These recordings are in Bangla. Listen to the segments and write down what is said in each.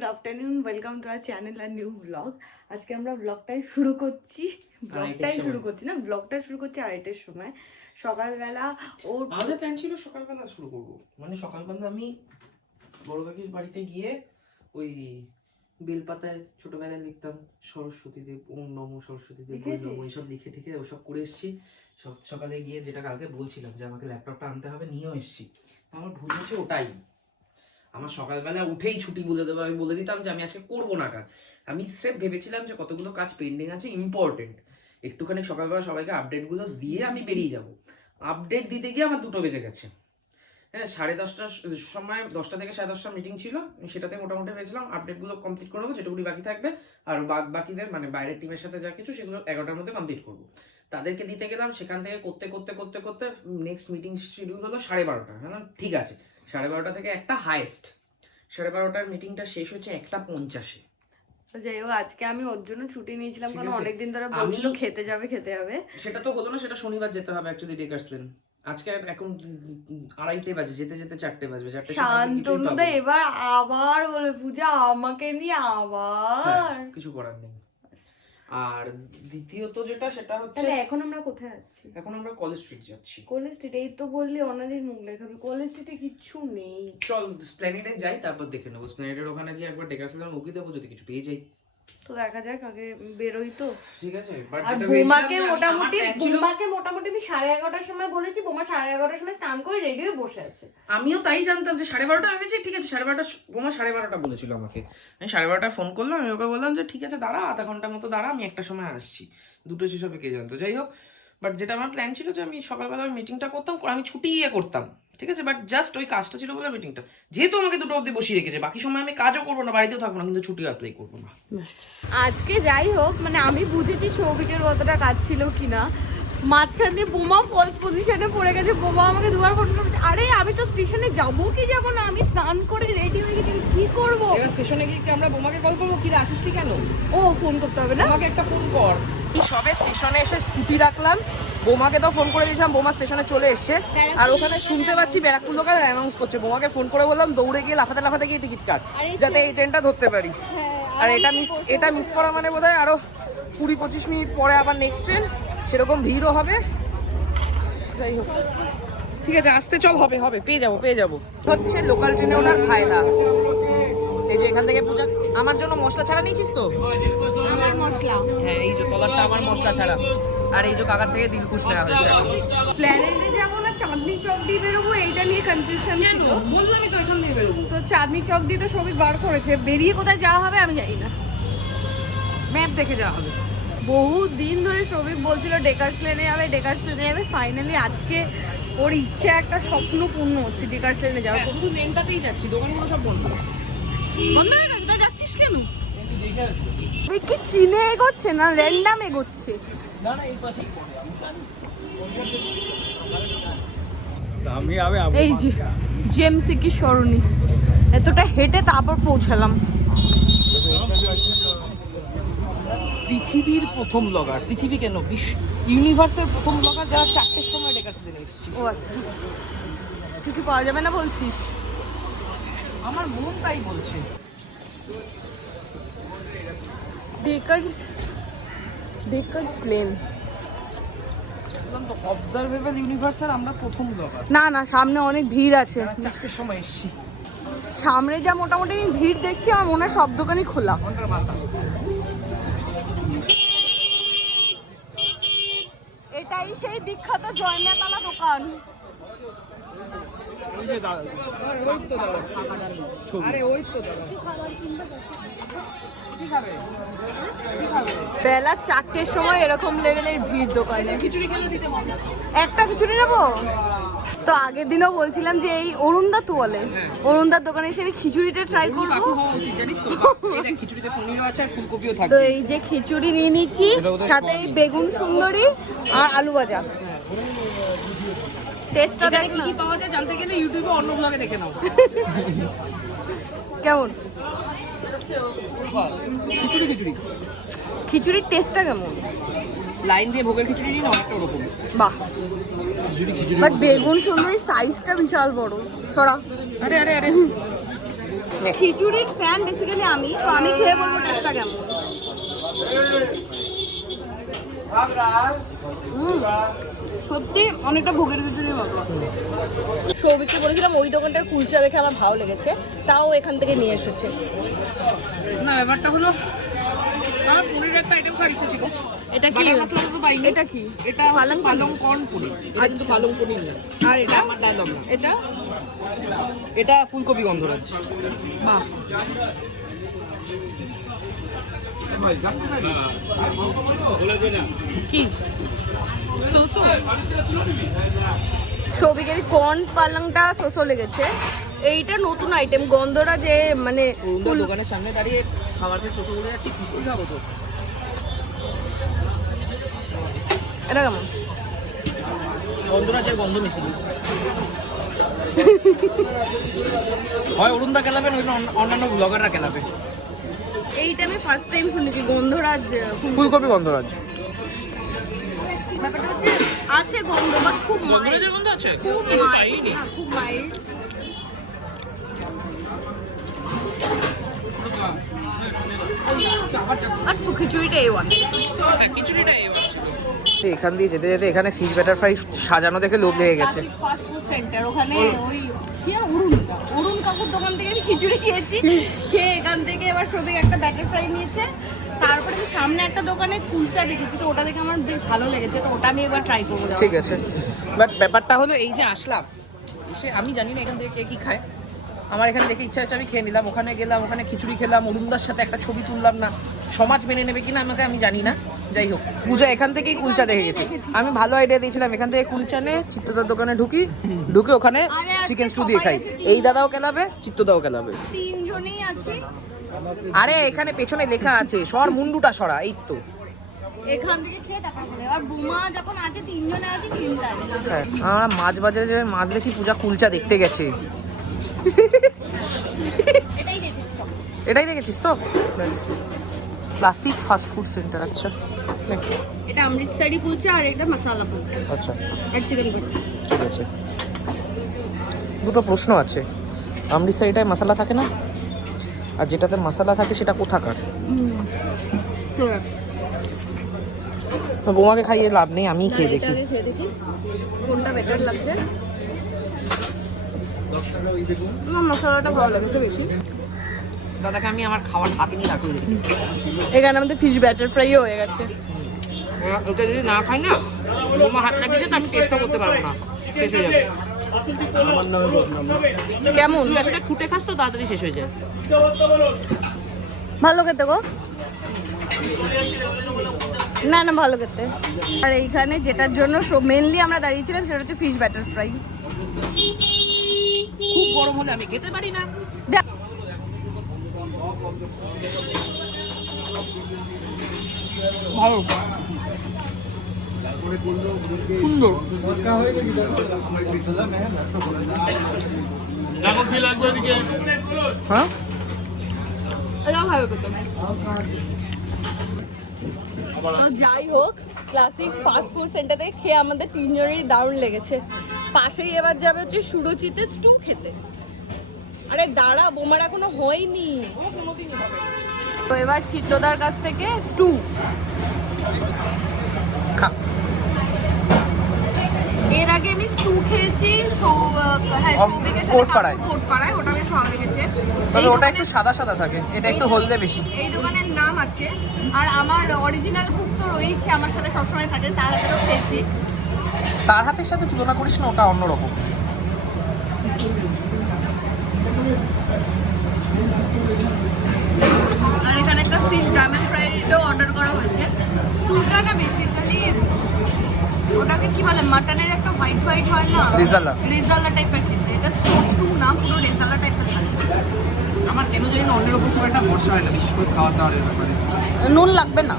Good afternoon, welcome to our channel আর নিউ ব্লগ। আজকে আমরা ব্লগটাই শুরু করছি না, ব্লগটা শুরু করছি 8টার সময় সকালবেলা। আমাদের প্ল্যান ছিল সকালবেলা শুরু করবো, মানে সকালবেলা আমি বড় কাকির বাড়িতে গিয়ে ওই বেলপাতায় ছোটবেলায় লিখতাম সরস্বতী দেব, ওম নমঃ সরস্বতী দেব, এইসব লিখে ঠিকে ওসব করে এসেছি। সকালে গিয়ে যেটা কালকে বলছিলাম যে আমাকে ল্যাপটপটা আনতে হবে, নিয়েও এসেছি। আমার ভুল হচ্ছে ওটাই, আমার সকালবেলা উঠেই ছুটি বলে দেবো। আমি বলে দিতাম যে আমি আজকে করবো না কাজ। আমি স্রেফ ভেবেছিলাম যে কতগুলো কাজ পেন্ডিং আছে ইম্পর্টেন্ট, একটুখানি সকালবেলা সবাইকে আপডেটগুলো দিয়ে আমি বেরিয়ে যাব। আপডেট দিতে গিয়ে আমার 2টো বেজে গেছে। হ্যাঁ, 10:30টার সময় 10টা থেকে 10:30টা মিটিং ছিল, সেটাতে মোটামুটি ভেবেছিলাম আপডেটগুলো কমপ্লিট করে নেবো, যেটুকুনি বাকি থাকবে। আর বাকিদের মানে বাইরের টিমের সাথে যা কিছু সেগুলো 11টার মধ্যে কমপ্লিট করবো। তাদেরকে দিতে গেলাম, সেখান থেকে করতে করতে করতে করতে নেক্সট মিটিং শিডিউল হলো 12:30। হ্যাঁ ঠিক আছে, 12:30 থেকে একটা হাইয়েস্ট 12:30টার মিটিংটা শেষ হচ্ছে 1:50-এ। যাই হোক, আজকে আমি ওর জন্য ছুটি নিয়েছিলাম, কারণ অনেকদিন ধরে বলছিল খেতে যাবে। সেটা তো হলো না, সেটা শনিবার যেতে হবে অ্যাকচুয়ালি ডেকার্সলেন। আজকে এখন 2:30 বাজে, যেতে যেতে 4টে বাজবে। শান্তনুদা এবার আবার বলে পূজা আমাকে নিয়ে আবার, কিছু করার নেই। আর দ্বিতীয়ত যেটা, সেটা হচ্ছে তাহলে এখন আমরা কোথায় যাচ্ছি? এখন আমরা কলেজ স্ট্রিট যাচ্ছি। কলেজ স্ট্রিট, এই তো বললি অনাদির মুখ লেখাবি, কলেজ স্ট্রিটে কিচ্ছু নেই। চল স্প্ল্যানেডে যাই, তারপর দেখে নেবো। স্প্ল্যানেডের ওখানে গিয়ে একবার ডেকার্সলেন মুখি দেবো, যদি কিছু পেয়ে যাই তো দেখা যাক, আগে বেরোই তো। ঠিক আছে। আর বোমাকে মোটামুটি আমি 11:30টার সময় বলেছি, বোমা 11:30টার সময় স্নান করে রেডি হয়ে বসে আছে। আমিও তাই জানতাম যে 12:30 ভেবেছি। ঠিক আছে 12:30, বোমা 12:30 বলেছিল আমাকে। আমি 12:30 ফোন করলাম, আমি ওকে বললাম যে ঠিক আছে দাঁড়া, আধা ঘন্টা মতো দাঁড়া, আমি একটা সময় আসছি। 2টো শেষ হবে কে জানতো। যাই হোক, বাট যেটা আমার প্ল্যান ছিল যে আমি সকালবেলা ওই মিটিংটা করতাম, আমি ছুটি করতাম, ঠিক আছে। বাট জাস্ট ওই কাজটা ছিল বলে মিটিংটা, যেহেতু আমাকে 2টো অবধি বসিয়ে রেখেছে, বাকি সময় আমি কাজও করবো না, বাড়িতেও থাকবো না, কিন্তু ছুটি অ্যাপ্লাই করবো না আজকে। যাই হোক, মানে আমি বুঝেছি সৌভিকের কতটা কাজ ছিল কিনা। মাঝখান দিয়ে বোমা ফলস পজিশনে পড়ে গেছে। বোমা আমাকে দুবার ফোন করেছে, আরে আমি তো স্টেশনে যাবো কি যাবো না, আমি স্নান করে রেডি হয়ে গেছি, কি করবো? এবার স্টেশনে গিয়ে কি আমরা বোমাকে কল করবো? কি রে আসিস কি কেন? ও ফোন করতে হবে না, আমাকে একটা ফোন কর। সবে স্টেশনে এসে স্কুটি রাখলাম, বোমাকে তো ফোন করে দিয়েছিলাম, বোমা স্টেশনে চলে এসছে। আর ওখানে শুনতে পাচ্ছি ব্যারাকপুর লোকাল অ্যানাউন্স করছে। বোমাকে ফোন করে বললাম দৌড়ে গিয়ে লাফাতে লাফাতে গিয়ে টিকিট কাট, যাতে এই ট্রেনটা ধরতে পারি। আর এটা মিস করা মানে বোধহয় আরো 20-25 মিনিট পরে আবার নেক্সট ট্রেন, সেরকম ভিড়ও হবে। যাই হোক, ঠিক আছে আসতে চল, হবে পেয়ে যাবো। হচ্ছে লোকাল ট্রেনে ওনার ফায়দা। এই যে এখান থেকে পূজা আমার জন্য মশলা ছাড়া নিয়েছিস তো? আমার মশলা, হ্যাঁ এই যে তলারটা আমার মশলা ছাড়া, আর এই যে কাকার থেকে দিলকুশ নেওয়া হয়েছে। প্ল্যানেটে যাবো না চাঁদনি চক দিয়ে বেরোবো, এইটা নিয়ে কনফিউশন ছিল। বললামই তো এখান দিয়ে বেরোবো। তো চাঁদনি চক দিয়ে তো সবই বার করেছে, বেরিয়ে কোথায় যাওয়া হবে আমি জানি না, ম্যাপ দেখে যাওয়া হবে। বহু দিন ধরে সৌভিক বলছিল ডেকার্স লেনে যাবে। ফাইনালি আজকে ওর ইচ্ছে একটা স্বপ্ন পূর্ণ হচ্ছে, ডেকার্স লেনে যাওয়া। শুধু লেনটাতেই যাচ্ছি, দোকানগুলো সব বন্ধ হয়ে গেছে। তাই যাচ্ছিস কেন? তুই কি চিনে এগোচ্ছে না র্যান্ডাম এগোচ্ছে? এই যে জেমসি কি সরণি, এতটা হেঁটে তারপর পৌঁছালাম। পৃথিবীর প্রথম ব্লগার, পৃথিবী কেন ইউনিভার্সের প্রথম ব্লগার যারা 4টের সময় ডেকার্স লেনে এসেছি। ও আচ্ছা, কিছু পাওয়া যাবে না বলছিস? আমার মন তাই বলছে। ডেকার্স লেন তো অবজারভেবল ইউনিভার্সের আমরা প্রথম ব্লগার। না সামনে অনেক ভিড় আছে, 4টের সময় এসেছি। সামনে যা মোটামুটি ভিড় দেখছি, আমার মনে হয় সব দোকানই খোলা। এটাই সেই বিখ্যাত জয়নাতলা দোকান। বেলা 4টের সময় এরকম লেভেলের ভিড় দোকানে। খিচুড়ি খেলে দিতে হবে। একটা খিচুড়ি নেবো তো। আগের দিনও বলছিলাম যে এই অরুণদা তো বলে, অরুণদার দোকানে এসে আমি খিচুড়িটা ট্রাই করবো। খিচুড়িতে পনিরও আছে আর ফুলকপিও থাকে। তো এই যে খিচুড়ি নিয়ে নিচ্ছি, সাথে এই বেগুন সুন্দরী আর আলু ভাজা। টেস্টটা দেখ না, কি পাওয়া যায় জানতে গেলে ইউটিউবে অন্য ব্লগে দেখে নাও। কেমন খিচুড়ির টেস্টটা কেমন? লাইন দিয়ে ভোগের খিচুড়ি নিয়ে অনেকটা ওরকম। বাহ, বাট বেগুন সুন্দরী সাইজটা বিশাল বড়। ছড়া আরে খিচুড়ির ফ্যান বেসিক্যালি আমি, তো আমি খেয়ে বলবো টেস্টটা কেমন। সত্যি অনেকটা ভোগের খিচুড়ির মতো। সৌভিককে বলেছিলাম ওই দোকানটার কুলচা দেখে আমার ভালো লেগেছে, তাও এখান থেকে নিয়ে এসেছে। না ব্যাপারটা হলো আমার পনিরের একটা আইটেম খাওয়ার ইচ্ছা ছিল। এটা কি মশলা তো পাইনি। এটা কি? এটা পালং কর্ন পনির। এটা কিন্তু পালং পনির না। আর এটা আমার ডায়লগ না। এটা এটা ফুলকপি গন্ধরাজ। বাহ, কি সোসো। সৌভিকের কর্ন পালংটা সোসো লেগেছে। এইটা নতুন আইটেম গন্ধরা, যে মানে দোকানের সামনে দাঁড়িয়ে খাবার খেয়ে শোষো করে যাচ্ছি, কিস্তি খাবো তো। এটা কেমন? গন্ধরাজের গন্ধ মিশিয়ে হয় অরুণদা খেলাবে, নইলে অন্যান্য ব্লগাররা খেলাবে। এইটা আমি ফার্স্ট টাইম শুনেছি গন্ধরাজ ফুলকপি গন্ধরাজ। ব্যাপারটা হচ্ছে আছে গন্ধ, বাট খুব মাইল্ড। গন্ধ আছে, খুব মাইল্ড, খুব মাইল্ড। আর খিচুড়িটা A1। খিচুড়িটা এখান দিয়ে যেতে যেতে এখানে ফিশ ব্যাটার ফ্রাই সাজানো দেখে লোভ লেগে গেছে। ফাস্ট ফুড সেন্টার, ওখানে ওই কি অরুণ কাকুর দোকান থেকে আমি খিচুড়ি খেয়েছি, খেয়ে এখান থেকে এবার সৌভিক একটা ব্যাটার ফ্রাই নিয়েছে। তারপরে আমি সামনে একটা দোকানে কুলচা দেখেছি, তো ওটা দেখে আমার বেশ ভালো লেগেছে, তো ওটা আমি এবার ট্রাই করবো। ঠিক আছে, বাট ব্যাপারটা হলো এই যে আসলাম এসে আমি জানি না এখান থেকে কে কী খায়। আমার এখানে দেখে ইচ্ছা হচ্ছে আমি খেয়ে নিলাম। ওখানে গেলাম, ওখানে খিচুড়ি খেলাম, অরুণদার সাথে একটা ছবি তুললাম না। সমাজ মেনে নেবে কিনা আমাকে আমি জানি না। যাই হোক, পূজা এখান থেকেই কুলচা দেখে গেছি। আমি ভালো আইডিয়া দিয়েছিলাম, এখান থেকে কুলচা নে চিত্তদার দোকানে ঢুকে ওখানে চিকেন স্টু দিয়ে খাই। এই দাদাও খেলাবে, চিত্তদাও খেলাবে, তিনজনেই আছি। আরে এখানে পেছনে লেখা আছে সর মুন্ডুটা সরা, এই তো। এখান থেকে খেয়ে দেখা হবে। আর বোমা যখন আছে তিনজনে আছে চিন্তায়। হ্যাঁ, আমরা মাছ বাজারে যে মাছ দেখি পূজা কুলচা দেখতে গেছে। এটাই দেখেছিস তো? Classic fast food centre. আচ্ছা, এটা অমৃতসরি কুলচা আর এটা মশলা কুলচা। আচ্ছা আর চিকেন কুলচা। ঠিক আছে। দুটো প্রশ্ন আছে, অমৃতসরিটায় মশলা থাকে না, আর যেটাতে মশলা থাকে সেটা কোথাকার? বোমাকে খাইয়ে লাভ নেই, আমি খেয়ে দেখি। কোনটা বেটার লাগছে? আমার মশলাটা ভালো লাগছে বেশি। দাদাকে আমি আমার খাওয়ার হাতে নিয়ে রাখি। এখানে আমাদের ফিশ ব্যাটার ফ্রাইও হয়ে গেছে। ওটা যদি না খাই না, বোমা হাত লাগিয়েছে তো আমি টেস্টও করতে পারবো না, শেষ হয়ে যাবে। কেমন? তুই আসলে খুঁটে খাস তো তাড়াতাড়ি শেষ হয়ে যায়। ভালো খেতে গো। না না, ভালো খেতে। আর এইখানে যেটার জন্য মেনলি আমরা দাঁড়িয়েছিলাম সেটা হচ্ছে ফিশ ব্যাটার ফ্রাই। খুব গরম হলে আমি খেতে পারি না। ভালো, সুন্দর। হ্যাঁ, তো যাই হোক, ক্লাসিক ফাস্ট ফুড সেন্টারে খেয়ে আমাদের তিনজনেরই দারুণ লেগেছে। পাশেই এবার যাবে হচ্ছে সুরুচিতে স্টু খেতে। আরে দাঁড়া, বোমার এখনো হয়নি। তো এবার চিত্তদার কাছ থেকে স্টু এর আগে আমি স্টু খেয়েছি কোটপাড়ায়। ওটা বেশ ভালো লেগেছে। তবে ওটা একটু সাদা সাদা থাকে, এটা একটু হলদে বেশি। এই দোকানের নাম আছে। আর আমার অরিজিনাল কুক তো রয়েছে, আমার সাথে সবসময় থাকে, তার হাতেও খেয়েছি। তার হাতের সাথে তুলনা করিস না, ওটা অন্যরকম। আর এখানে একটা ফিশ ডায়মন্ড ফ্রাইডও অর্ডার করা হয়েছে। স্টুটা না বেসিক্যালি ওটাকে কি বলে, মাটনের একটা হোয়াইট হোয়াইট হয় না, রেজালা টাইপের খেতে। এটা স্টু না, পুরো রেজালা টাইপের লাগে। আমার কেন জানি না অন্যের ওপর খুব একটা ভরসা হয় না, বিশেষ করে খাওয়া দাওয়ার ব্যাপারে। নুন লাগবে না?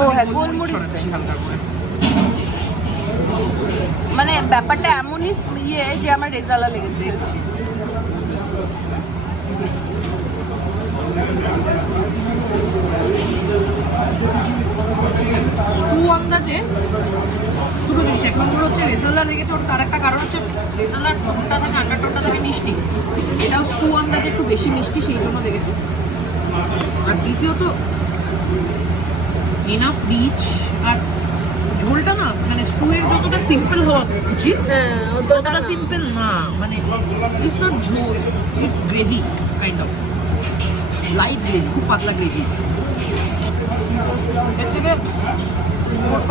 ও হ্যাঁ, গোলমরিচ হালকা করে। মানে ব্যাপারটা এমনই ইয়ে যে আমার রেজালা লেগেছে। স্টু আন্দাজে দুটো জিনিস জিনিস। এক নম্বর হচ্ছে রেজাল্লা লেগেছে, ওর তার একটা কারণ হচ্ছে রেজাল্লার টোনটা থাকে, আন্ডারটোনটা থাকে মিষ্টি, এটাও স্টু আন্দাজে একটু বেশি মিষ্টি, সেই জন্য লেগেছে। আর দ্বিতীয়ত এনাফ রিচ, আর ঝোলটা না মানে স্টুয়ের যতটা সিম্পল হওয়া উচিত ততটা সিম্পল না, মানে ইটস নট ঝোল, it's gravy kind of, light gravy, খুব পাতলা গ্রেভি। এর থেকে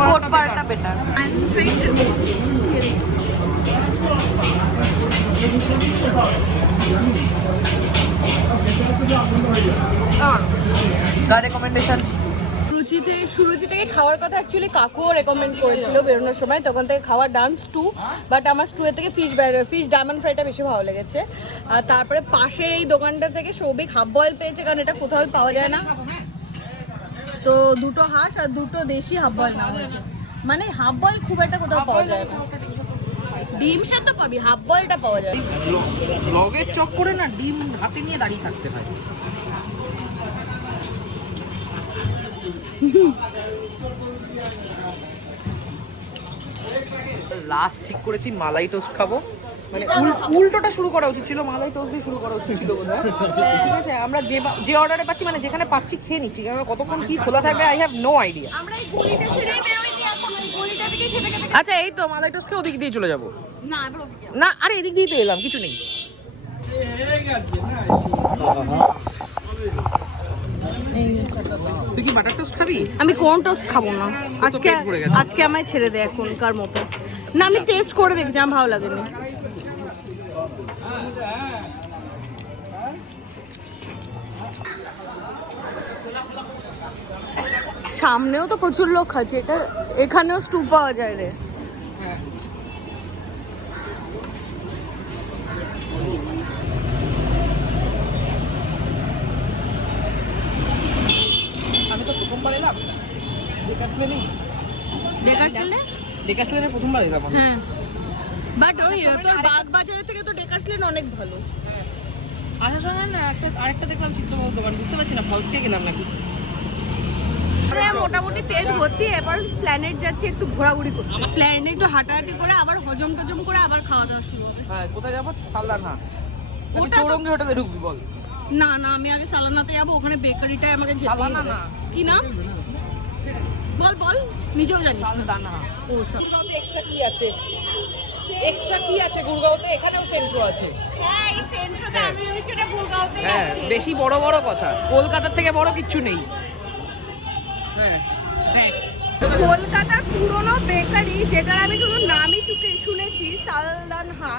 কোট পাড়াটা বেটার। তার রেকমেন্ডেশন। সুরুচি থেকে খাওয়ার কথা অ্যাকচুয়ালি কাকুও রেকমেন্ড করেছিল বেরোনোর সময়, তখন থেকে খাওয়ার ডান স্টু, বাট আমার স্টুয়ের থেকে ফিশ ডায়মন্ড ফ্রাইটা বেশি ভালো লেগেছে। আর তারপরে পাশের এই দোকানটা থেকে সৌভিক হাফ বয়েল পেয়েছে, কারণ এটা কোথাও পাওয়া যায় না। তো দুটো হাঁস আর দুটো দেশি হাফ বয়েল নেওয়া হয়েছে, মানে হাফ বয়েল খুব একটা কোথাও পাওয়া যায় না। ডিম সেদ্ধ পাবি, হাফ বয়েলটা পাওয়া যায়। লগের চক করে না ডিম হাতে নিয়ে দাঁড়িয়ে থাকতে হয়। লাস্ট ঠিক করেছি মালাই টোস্ট খাবো, মানে উল্টোটা শুরু করা উচিত ছিল, মালাই টোস্ট দিয়ে শুরু করা উচিত ছিল বোধহয়। ঠিক আছে, আমরা যে অর্ডারে পাচ্ছি মানে যেখানে পাচ্ছি খেয়ে নিচ্ছি, কারণ কতক্ষণ কি খোলা থাকবে আই হ্যাভ নো আইডিয়া। আমরা এই গলিটা ছেড়ে বেরোইনি, এখন এই গলিটা থেকে খেতে খেতে। আচ্ছা এই তো মালাই টোস্টকে ওদিক দিয়ে চলে যাবো। না এবার ওদিকে না আরে এদিক দিয়ে তো এলাম, কিছু নেই। তুই কি বাটার টোস্ট খাবি? আমি কোন টোস্ট খাবো না আজকে, পেট ভরে গেছে। আজকে আমায় ছেড়ে দে এখনকার মতো। না আমি টেস্ট করে দেখছি, আমার ভালো লাগেনি। সামনেও তো প্রচুর লোক খাচ্ছে, এটা এখানেও স্টু পাওয়া যায় রে। আমি তো প্রথমবার এলাম ডেকাসলেনে, ডেকাসলেনে প্রথমবার এলাম আমি। হ্যাঁ বাট ওই তোর বাগ বাজারের থেকে তো ডেকাসলেন অনেক ভালো। আসার সময় না আরেকটা দেখলাম চিত্তবাবুর দোকান, বুঝতে পারছি না ফলসকে গেলাম নাকি। হ্যাঁ মোটামুটি পেট ভর্তি, এবার প্ল্যানেট যাচ্ছি একটু ঘোরাঘুরি করতে। প্ল্যানেটে একটু হাঁটাহাঁটি করে আবার হজম টজম করে আবার খাওয়া দাওয়া শুরু হবে। হ্যাঁ কোথায় যাবো? সালদানহা। ওটা তো- চৌরঙ্গি হোটেলে ঢুকবি বল? না না আমি আগে সালানাতে যাবো, ওখানে বেকারিটায় আমাকে যেতে সালানা হবে। না। কি নাম বল বল, নিজেও জানিস না। সালদানহা। ও সব গুরগাঁওতে এক্সট্রা কি আছে? এক্সট্রা কি আছে গুরগাঁওতে? এখানেও সেন্ট্রো আছে। হ্যাঁ এই সেন্ট্রাতে আমি ভেবেছি এটা গুরগাঁওতে হ্যাঁ বেশি বড় বড় কথা, কলকাতার থেকে বড় কিচ্ছু নেই। হ্যাঁ দেখ কলকাতার পুরনো বেকারি, যেটার আমি শুধু নামই শুনেছি, সালদানহা।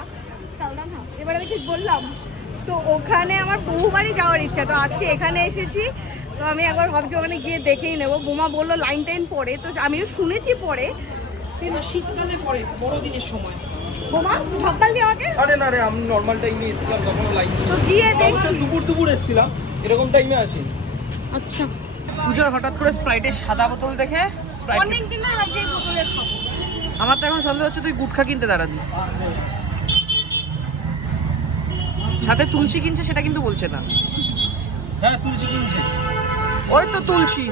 এবার আমি ঠিক বললাম তো, ওখানে আমার বহুবারই যাওয়ার ইচ্ছা, তো আজকে এখানে এসেছি। তো আমি একবার ভাবছি ওখানে গিয়ে দেখেই নেবো। বোমা বললো লাইন টাইন পরে, তো আমিও শুনেছি পরে। শীতকালে পরে বড়দিনের সময়। বোমা ঢক্কাল দিয়ে আমাকে, আরে না রে, আমি নর্মাল টাইমে এসেছিলাম, তখন লাইন ছিল। তো গিয়ে দেখছি। দুপুর এসেছিলাম, এরকম টাইমে আসি। আচ্ছা পুজোর হঠাৎ করে স্প্রাইটের সাদা বোতল দেখে স্প্রাইট অনেক দিন ধরে ভাবছি এই বোতলে খাবো। আমার তো এখন সন্দেহ হচ্ছে তুই গুটখা কিনতে দাঁড়াবি। সাথে তুলসী কিনছে সেটা কিন্তু বলছে না। হ্যাঁ তুলসী কিনছে। ওই তো তুলসী,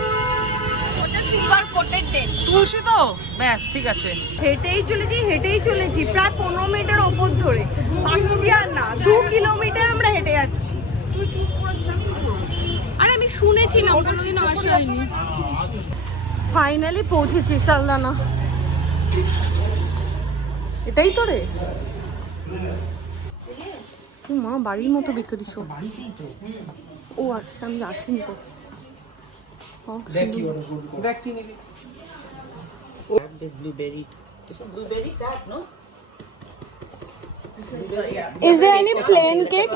ওটা সিলভার কোটেড ডেট। তুলসী তো ব্যাস ঠিক আছে। হেঁটেই চলেছি প্রায় 15 মিনিটের ওপর ধরে, পাচ্ছি আর না। 2 কিলোমিটার আমরা হেঁটে যাচ্ছি। আরে আমি শুনেছি না, কোনোদিন আসা হয়নি। ফাইনালি পৌঁছেছি সালদানা। এটাই তো রে মা, বাড়ির মতো ভিতরি সব। ও আচ্ছা আমি আসিনি তো। দেখ কি অর্ডার করবি। দেখ কি নিবি? This blueberry. This is blueberry tart, no? Is there any plain cake?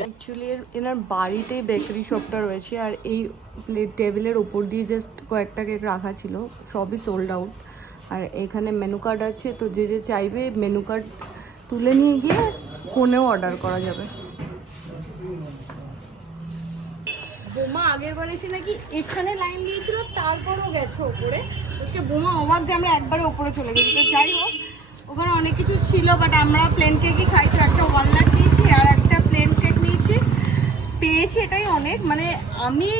Actually এনার বাড়িতেই বেকারি শপটা রয়েছে, আর এই টেবিলের ওপর দিয়ে জাস্ট কয়েকটা কেক রাখা ছিল, সবই সোল্ড আউট। আর এখানে মেনু কার্ড আছে, তো যে যে চাইবে মেনু কার্ড তুলে নিয়ে গিয়ে ফোনেও অর্ডার করা যাবে। বোমা আগের বার এসে নাকি এখানে লাইন দিয়েছিল, তারপরও গেছে ওপরে। আজকে বোমা অবাক যে আমরা একবারে ওপরে চলে গেছি। তো যাই হোক, ওখানে অনেক কিছু ছিল, বাট আমরা প্লেন কেকই খাই। তো একটা ওয়ালনাট নিয়েছি আর একটা প্লেন কেক নিয়েছি, পেয়েছি, এটাই অনেক। মানে আমি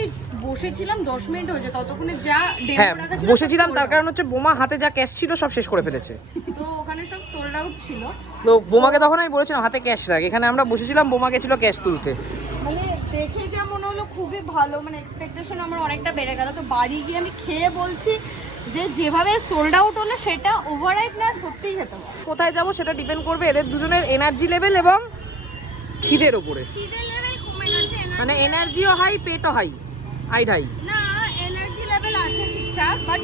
বসেছিলাম 10 মিনিট হয়েছে, ততক্ষণে যা হ্যাঁ ডেমো রাখা ছিল বসেছিলাম, তার কারণ হচ্ছে বোমা হাতে যা ক্যাশ ছিল সব শেষ করে ফেলেছে। তো ওখানে সব সোল্ড আউট ছিল। তো বোমাকে তখন আমি বলেছিলাম হাতে ক্যাশ রাখ, এখানে আমরা বসেছিলাম, বোমা গেছিল ক্যাশ তুলতে। মানে দেখে যা মনে হলো খুবই ভালো, মানে এক্সপেকটেশন আমার অনেকটা বেড়ে গেল। তো বাড়ি গিয়ে আমি খেয়ে বলছি যে যেভাবে সোল্ড আউট হলো সেটা ওভাররাইট না, সত্যিই খেতে হবে। কোথায় যাব সেটা ডিপেন্ড করবে এদের দুজনের এনার্জি লেভেল এবং খিদের উপরে। খিদে লেভেল কমে গেছে, মানে এনার্জিও হাই, পেটও হাই, হাই। না এনার্জি লেভেল আছে ঠিকঠাক, বাট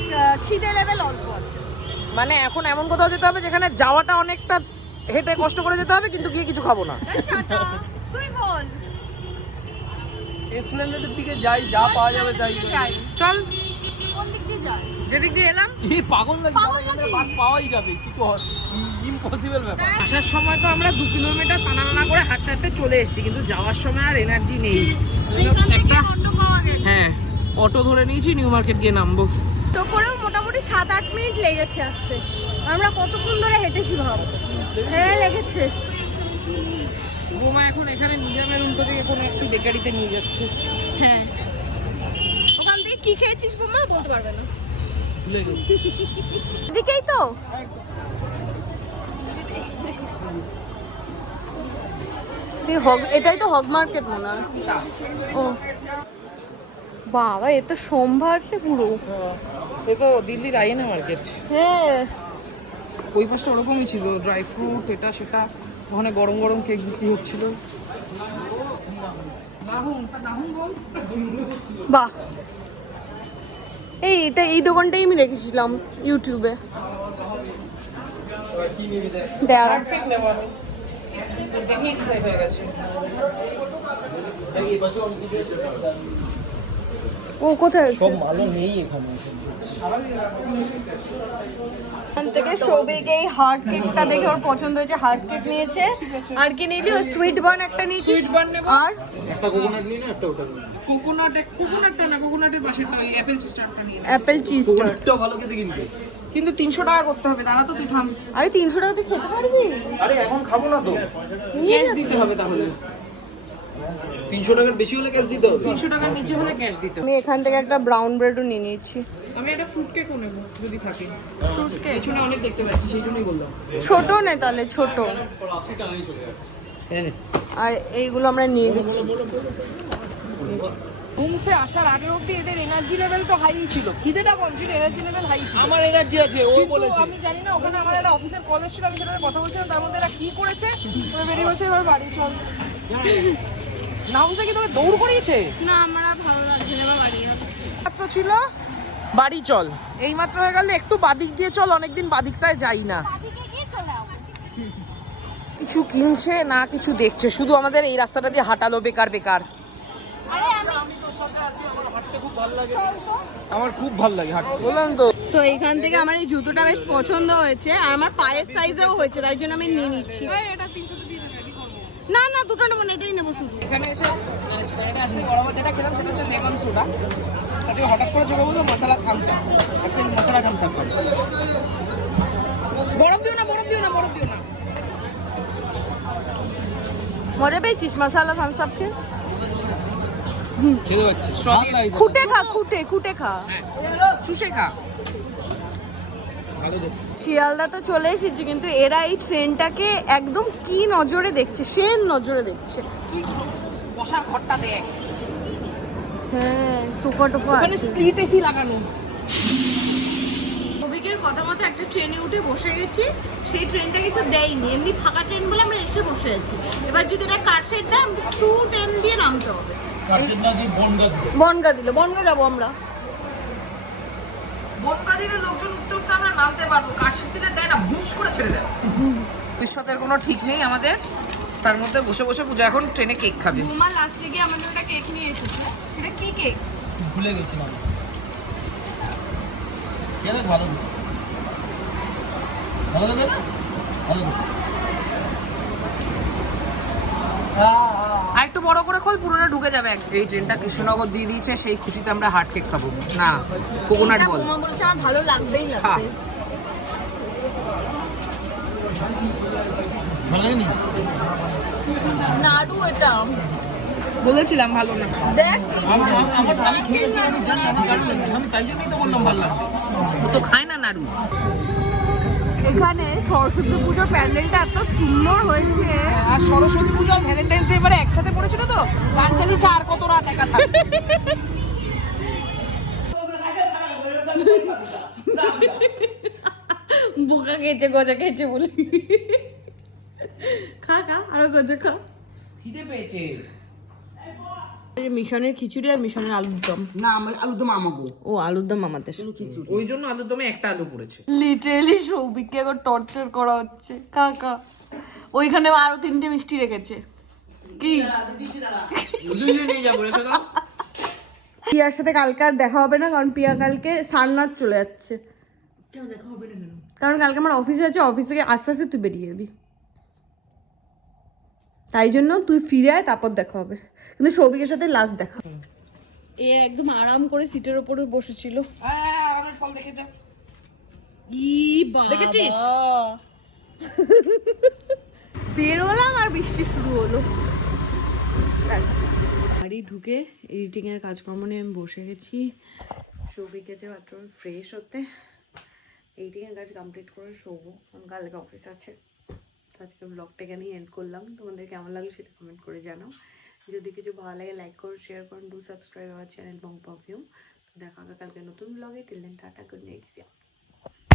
খিদে লেভেল অল্প আছে। মানে এখন এমন কোথাও যেতে হবে যেখানে যাওয়াটা অনেকটা হেঁটে কষ্ট করে যেতে হবে, কিন্তু গিয়ে কিছু খাবো না। তুই বল এসপ্ল্যানেডের দিকে যাই, যা পাওয়া যাবে তাই। যাই, চল কোন দিক দিয়ে যাই? যেদিক দিয়ে এলাম। এই পাগল নাকি? পাগল এখানে নাকি? বাস পাওয়াই যাবে, কিছু ইম্পসিবল ব্যাপার। আসার সময় তো আমরা 2 কিলোমিটার টানা করে হাঁটতে হাঁটতে চলে এসেছি, কিন্তু যাওয়ার সময় আর এনার্জি নেই। এখান থেকে অটো পাওয়া গেছে। হ্যাঁ অটো ধরে নিয়েছি, নিউ মার্কেট গিয়ে নামবো। তো করেও মোটামুটি 7-8 মিনিট লেগেছে আসতে। আমরা কতক্ষণ ধরে হেঁটেছি ভাব। হ্যাঁ লেগেছে। বোমা এখন এখানে নিজামের উল্টো দিকে কোনো একটু বেকারিতে নিয়ে যাচ্ছে। হ্যাঁ ওখান থেকে কি খেয়েছিস বোমা বলতে পারবে না। ভুলে গেছি। এদিকেই তো এটাই তো হগ মার্কেট মনে হয়। ও বাবা, এ তো সোমবার পুরো। এ তো দিল্লির আইএনএ মার্কেট। হ্যাঁ ওই পাশটা ওরকমই ছিল, ড্রাই ফ্রুট এটা সেটা, ওখানে গরম গরম কেক বিক্রি হচ্ছিল। বাহ, এই দোকানটাই আমি দেখেছিলাম ইউটিউবে। দেয়ার কেক নেবো আমি, তো দেখেই ডিসাইড হয়ে গেছে। ও কোথায় আছে? সব ভালো নেই এখানে। এখান থেকে সৌভিকে এই হার্ট কেকটা দেখে ওর পছন্দ হয়েছে, হার্ট কেক নিয়েছে। আর কি নিলি? ওই সুইট বার্ন একটা নিয়েছি। সুইট বার্ন নেবো। আর একটা কোকোনাট নিয়ে না, একটা ওটা নিয়ে। কোকোনাটটা না, কোকোনাটের পাশেরটা ওই অ্যাপেল চিজটা নিয়ে। Apple cheese tart. কোকোনাটটা ভালো খেতে কিন্তু। কিন্তু 300 টাকা করতে হবে, দাঁড়া তো তুই থাম। আরে 300 টাকা তুই খেতে পারবি? আরে এখন খাবো না তো। ক্যাশ দিতে হবে তাহলে। 300 টাকার বেশি হলে ক্যাশ দিতে হবে। 300 টাকার নিচে হলে ক্যাশ দিতে হবে। আমি এখান থেকে একটা ব্রাউন ব্রেডও নিয়ে নিয়েছি। আমি একটা ফ্রুট কেকও নেবো যদি থাকে। ফ্রুট কেক পেছনে অনেক দেখতে পাচ্ছি, সেই জন্যই বললাম। ছোট নে তাহলে, ছোট। হ্যাঁ আর এইগুলো আমরা নিয়ে গেছি। হোমসে আসার আগে অবধি এদের এনার্জি লেভেল তো হাই ছিল, খিদেটা কম ছিল, এনার্জি লেভেল হাই ছিল। আমার এনার্জি আছে, ও কিন্তু বলেছে। আমি জানি না, ওখানে আমার একটা অফিসের কল এসেছিল, আমি সেটা কথা বলছিলাম, তার মধ্যে এরা কি করেছে, তবে বেরিয়ে বলছে এবার বাড়ি চল। না বুঝে কি তোকে দৌড় করিয়েছে? না আমার আর ভালো লাগছে না, এবার বাড়ি যাবো। মাত্র ছিল বাড়ি চল, এই মাত্র হয়ে গেল একটু বাদিক দিয়ে চল, অনেকদিন বাদিকটায় যাই না। কিছু কিনছে না কিছু দেখছে, শুধু আমাদের এই রাস্তাটা দিয়ে হাঁটালো বেকার বেকার। আমি তোর সাথে আছি, আমার হাঁটতে খুব ভালো লাগে। আমার খুব ভালো লাগে হাঁটতে। বললাম তো। তো এখান থেকে আমার এই জুতোটা বেশ পছন্দ হয়েছে, আর আমার পায়ের সাইজেও হয়েছে, তাই জন্য আমি নিয়ে নিচ্ছি। এটা 300 তে দিয়ে দেবে, কি করবো? না না, দুটো নেবো না, এটাই নেবো শুধু। এখানে এসে এটা আসলে বরাবর যেটা খেলাম সেটা হচ্ছে লেমন সোডা, তাতে হঠাৎ করে যোগ বলতো মশলা থামস আপ, আজকে মশলা থামস আপ করে। বরফ দিও না, বরফ দিও না, বরফ দিও না। মজা পেয়েছিস মশালা থামস আপ খেয়ে? খেতে পাচ্ছি। খুঁটে খা, খুঁটে খা। হ্যাঁ, চুষে খা। ভালো দেখতে। শিয়ালদা তো চলে এসেছি, কিন্তু এরা এই ট্রেনটাকে একদম কি নজরে দেখছে, সেন নজরে দেখছে। বসার ঘরটা দেখ, হ্যাঁ সোফা টোফা ওখানে স্প্লিট এসি লাগানো। কবিকের কথা মতো একটা ট্রেনে উঠে বসে গেছি, সেই ট্রেনটা কিছু দেয়নি, এমনি ফাঁকা ট্রেন বলে আমরা এসে বসে আছি। এবার যদি এটা কার সেট দেয়, আমাকে 210 দিয়ে নামতে হবে। বনগা যাবো আমরা। বনগা দিলে লোকজন উঠতে উঠতে আমরা নামতে পারবো, কাশির দিলে দেয় না, ভুস করে ছেড়ে দেয়। ভবিষ্যতের কোনো ঠিক নেই আমাদের, তার মধ্যে বসে বসে পূজা এখন ট্রেনে কেক খাবে। বোমা লাস্টে গিয়ে আমাদের একটা কেক নিয়ে এসেছে। এটা কি কেক? ভুলে গেছিলাম। খেতে ভালো লাগে। ভালো লাগে না? ভালো লাগে। আর একটু বড় করে খোল, পুরোটা ঢুকে যাবে। এই ট্রেনটা কৃষ্ণনগর দিয়ে দিয়েছে, সেই খুশিতে আমরা হার্ট কেক খাবো না, কোকোনাট বল। বোমা বলছে আমার ভালো লাগবেই খা। লাগবে। ভালো লাগেনি? নাড়ু এটা। বলেছিলাম ভালো না। দেখ আমার আমি খেয়েছি, আমি জানি, আমি তাই জন্যই তো বললাম ভালো লাগবে। ও তো খায় না নাড়ু। এখানে সরস্বতী পুজোর প্যান্ডেলটা এত সুন্দর হয়েছে। আর সরস্বতী পুজো আর ভ্যালেন্টাইন্স ডে এবারে একসাথে পড়েছিল তো, গান চালিয়েছে আর কত রাত একা থাকবে। বোকা খেয়েছে, গজা খেয়েছে বলে। খা খা, আরো গজা খা। খিদে পেয়েছে। মিশনের খিচুড়ি আর মিশনের আলুর দম। না, আমার আলুদম আমাগো। ও আলুর দম আমাদের। ওই জন্য আলুর দমে একটা আলু পড়েছে। লিটারেলি সৌভিককে এখন টর্চার করা হচ্ছে। কাকা ওইখানে আরো 3টে মিষ্টি রেখেছে। কি নিয়ে যাবো, রেখে দাও। পিয়ার সাথে কালকে আর দেখা হবে না, কারণ পিয়া কালকে সারনাথ চলে যাচ্ছে। কেন দেখা হবে না কেন? কারণ কালকে আমার অফিসে আছে, অফিস থেকে আস্তে আস্তে তুই বেরিয়ে যাবি, তাই জন্য তুই ফিরে আয়, তারপর দেখা হবে। কিন্তু সৌভিকের সাথে লাস্ট দেখা। এ একদম আরাম করে সিটের উপরে বসেছিল। আরামের ফল দেখে যা। ই বাবা, দেখেছিস? বেরোলাম আর বৃষ্টি শুরু হলো। বাড়ি ঢুকে এডিটিং এর কাজকর্ম নিয়ে আমি বসে গেছি। সৌভিক গেছে বাথরুম ফ্রেশ হতে, এডিটিং এর কাজ কমপ্লিট করে শোবো, কারণ কালকে অফিস আছে। তো আজকে ব্লগটা এখানেই এন্ড করলাম। তোমাদের কেমন লাগলো সেটা কমেন্ট করে জানাও। যদি কিছু ভালো লাগে লাইক করো, শেয়ার করো, do subscribe our channel Bong perfume. তো দেখা হবে কালকে নতুন ব্লগে। Till then tata, good night.